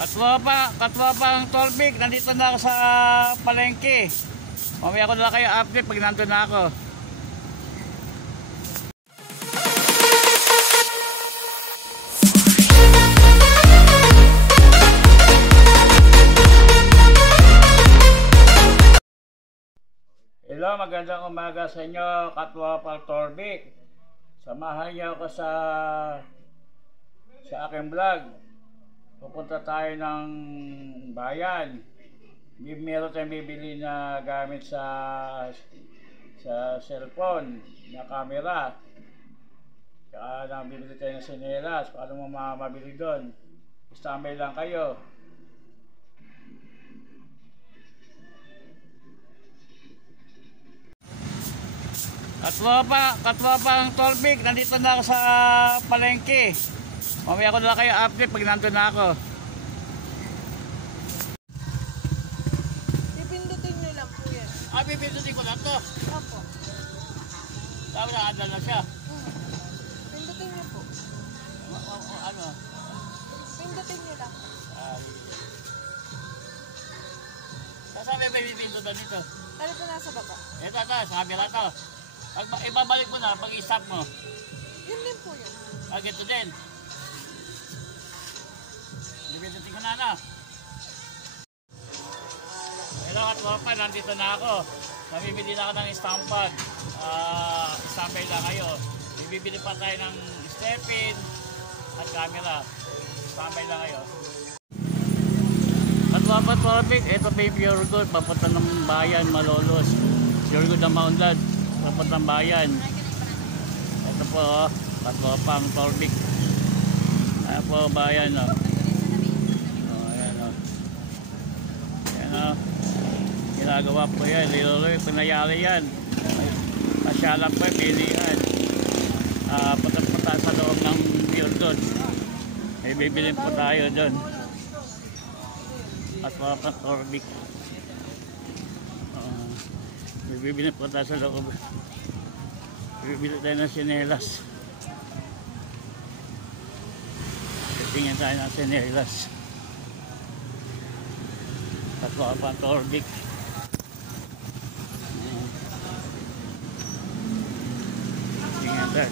Katwapa ang Tolbik, nandito na ako sa palengke. Mamaya ko na kayo update pag nandun na ako. Hello, magandang umaga sa inyo, Katwapa Tolbik. Samahan niyo ako sa aking vlog. Pupunta tayo ng bayan. Meron tayong bibili na gamit sa cellphone na camera. Saka lang bibili tayo ng sinelas. Paano mo mabili doon? Standby lang kayo. Katwapa ang Tolbik, nandito na ako sa palengke. Mamaya ko na kayo update pag nandun na ako. Pipindutin nyo lang po yan. Pipindutin ko lang to? Opo. Tawag na andal na siya? Pindutin nyo po. Ano? Pindutin nyo lang. Saan may pipindutan dito? Tali po nasa baba. Ito, sa camera to. Pag ibabalik mo na, pag i-stop mo. Yun din po yun. Ito din. Pindutin ko na na. Hello Katwapa, nandito na ako. Nabibili na ako ng stamp pad. Standby lang kayo. Bibili pa tayo ng stepin at camera. Standby lang kayo. Katwapa Tolbik, ito pa yung Pure Gold. Papunta ng bayan, Malolos. Pure Gold ng Maunlad. Papunta ng bayan. Ito po, Katwapa ang Tolbik. Ayan po bayan. Ginagawa po yan, liluloy, pinayari yan. Pasyalan po, pilihan. Punta sa loob ng Pure Gold. May bibilin po tayo doon. At mga Tolbik. May bibilin po tayo sa loob. Bibili tayo ng sinelas. Tingin tayo ng sinelas. Katwapa Tolbik.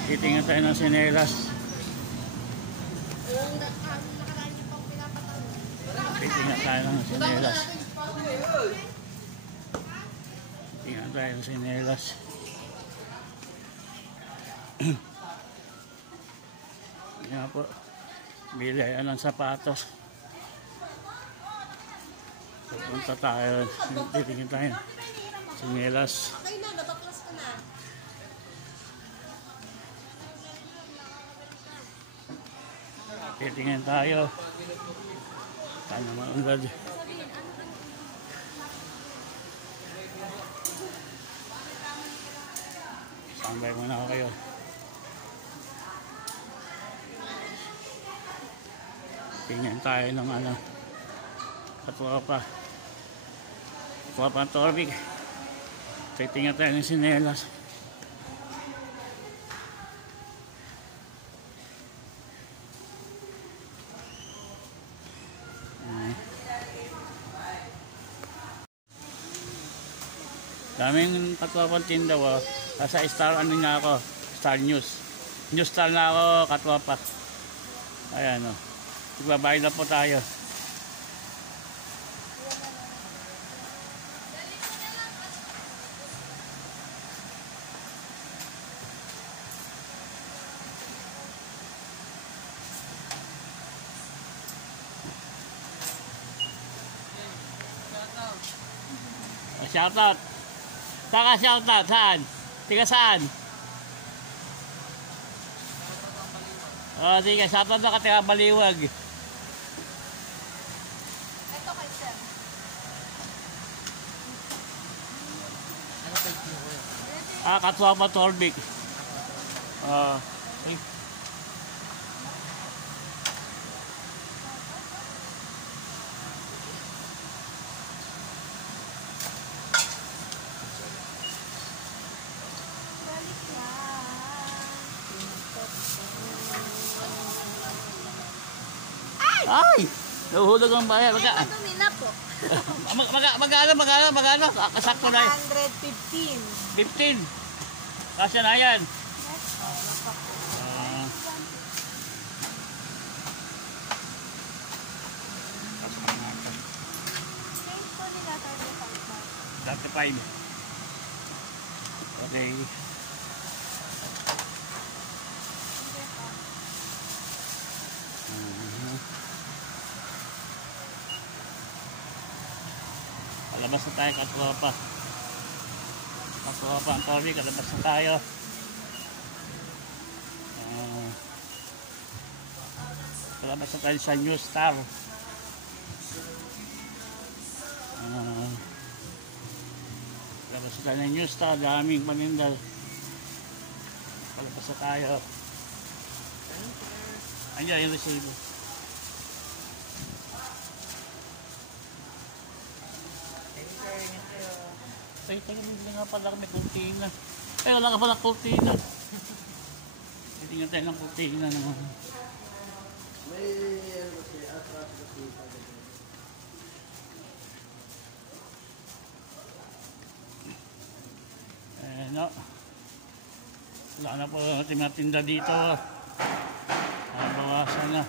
Titingnan tayo ng sinelas. Titingnan tayo ng sinelas. Titingnan tayo ng sinelas. Yan po. Bilayan ng sapatos. Pupunta tayo, titingin tayo sinelas. Titingin tayo. Tayo naman ungad. Standby muna ako kayo. Tingin tayo ng ano, Katwapa ang Tolbik. Titingnan tayo ng sinelas. Daming Katwapa tinda ko. Sa Star ano nga ako, Star News. News Star na ako, Katwapa. Ayan o. Magbabayad na po tayo. Shoutout. Saka shoutout, saan? Tiga saan? Sige, shoutout na ka tiga Baliwag. Ito kay sir. Katwapa Tolbik. Ay! Nahuhulog ang bayan. Madumi na po. Magkano? Kasakto na 115. 15. Kasya na yan. Change po nila 35. Okay. Kalabas na tayo, katwapa. Katwapa ang Torby, kalabas na tayo. Kalabas na tayo sa New Star. Kalabas na tayo ng New Star, daming paninda. Kalabas na tayo. Andiyan yung resibo. Ay, tayo hindi nga pala may kurtina. Ay, wala ka pala kurtina. Hindi nga tayo ng kurtina naman. No. Wala na po ating mga tinda dito. Bawasan na.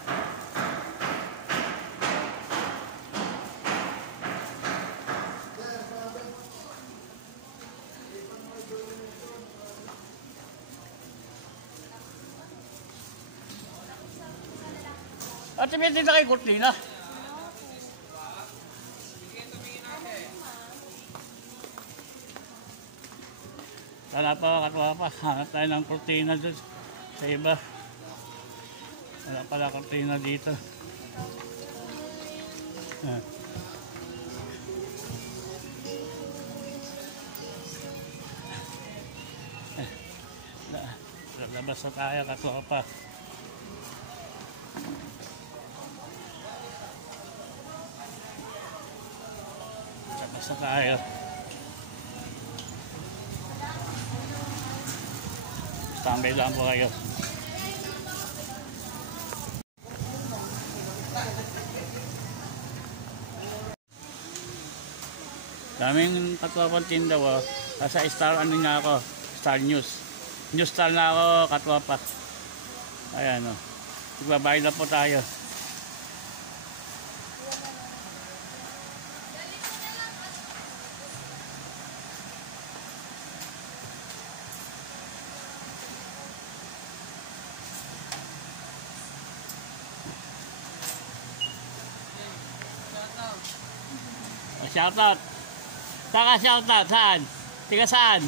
At may tinda kay kurtina. Wala pa, katwa pa. Hanap tayo ng kurtina doon sa iba. Wala pala kurtina dito. Labas na tayo, katwa pa. Labas na tayo. Tambay lang po kayo. Daming katwapang tindaw. Sa Star ano nga ako, Star News. News Star na ako, katwapa. Ayan o. Magbabayad na po tayo. Shoutout. Saka shoutout. Saan? Tiga saan?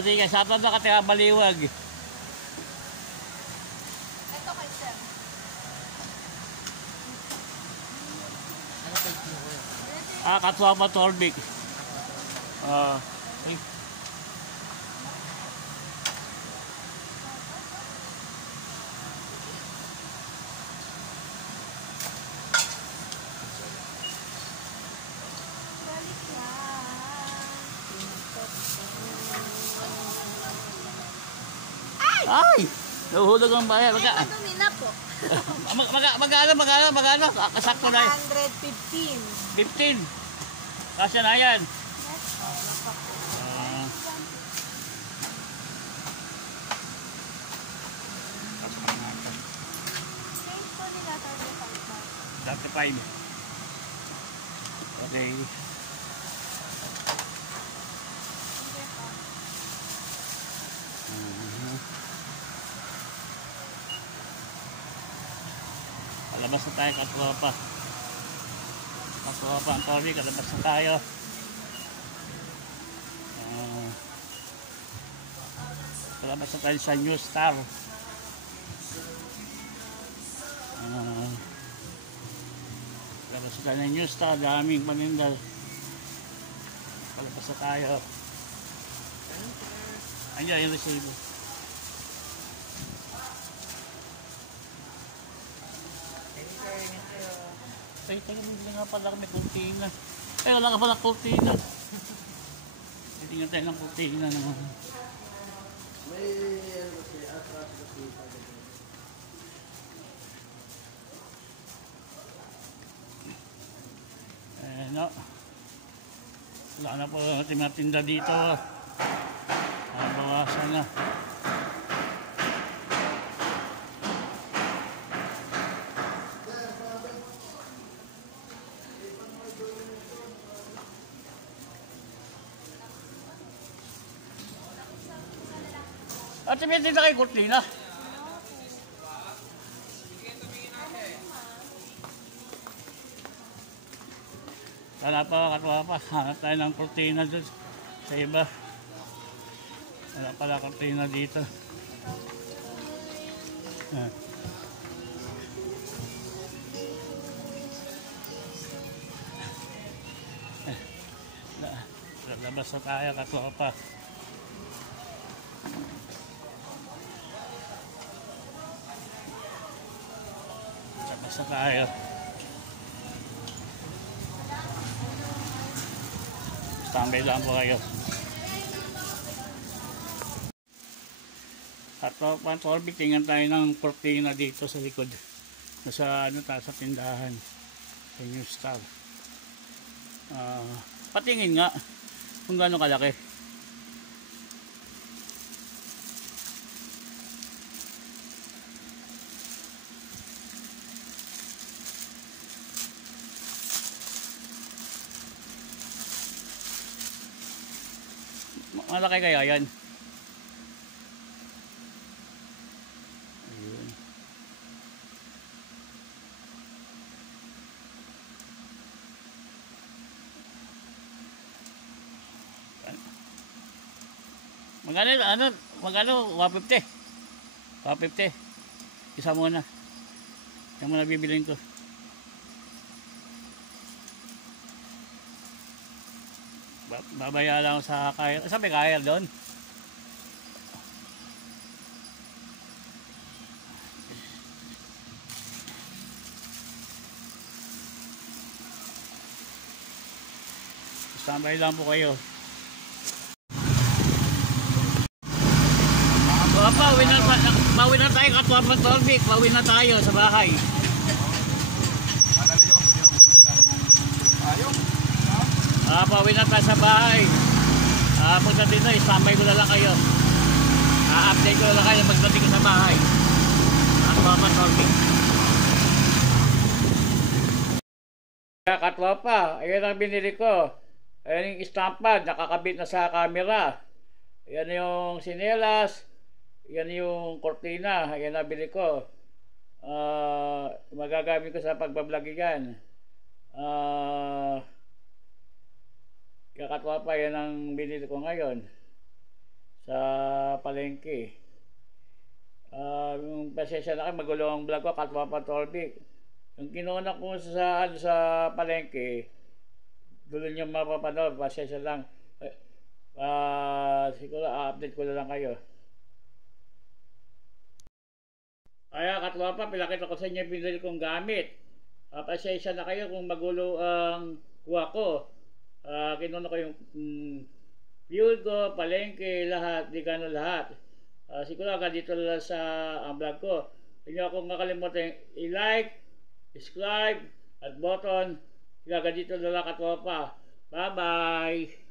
Sige, shoutout na ka tiga Baliwag. Ito kay sir. Katwapa Torbik. Ay! Nahuhulog ang bayan. Madumi na po. Magkano? Kasakto na 115. 15. Kasya na yan. Change po nila 35. Okay. Kalabas na tayo, katwapa. Katwapa ang Torby, kalabas na tayo. Kalabas na tayo sa New Star. Kalabas na tayo ng New Star, daming paninda. Kalabas na tayo. Andiyan yung resibo. Ay, tayo hindi nga pala may kurtina. Ay, wala ka pala kurtina. Hindi nga tayo ng kurtina naman. No. Wala na po ating mga tinda dito. Bawasan na. At may tinda kay Cortina. Wala pa katwa pa. Hanap tayo ng Cortina doon sa iba. Wala pala Cortina dito. Labas na tayo katwa pa. Labas na tayo. Standby lang po kayo. At Torbic, tingnan tayo ng Cortina dito sa likod. Nasa ano tayo sa tindahan. Sa New Star. Patingin nga kung gaano kalaki. Malaki kaya yan? Ayun. Magkano? 150. 150. Isa muna. Yung muna bibilin ko. Babaya lang sa kaya. Saan may kaya doon? Standby lang po kayo. Pauwi na tayo katwa pa Torbic. Pauwi na tayo sa bahay. Pauwi na tayo sa bahay. Pagdating na, standby ko na lang kayo. Update ko na lang kayo pagdating ko sa bahay. Katwa pa Torbic. Katwa pa, ayun ang binili ko. Ayun yung estampad, nakakabit na sa camera. Ayan yung sinelas. Yan yung Cortina. Ayan ang binili ko. Magagamit ko sa pagbablog yan. Kakatwa pa, yan ang binili ko ngayon sa palengke. Yung pasensya na kayo, magulo ang vlog ko, Katwa pa Torbic. Yung kinuha ko sa palengke, dulo nyo mapapanood, pasensya lang. Siguro update ko na lang kayo. Kaya katwa pa, pinakita ko sa inyo yung binili kong gamit. Pasensya na kayo kung magulo ang kuha ko. Kinuha ko yung fuel ko, palengke, lahat, di gano'n lahat. Siguro hanggang dito lang sa ang vlog ko. Huwag niyo akong makalimutan i-like, subscribe, at button. Hanggang dito na lang katwa pa. Bye-bye!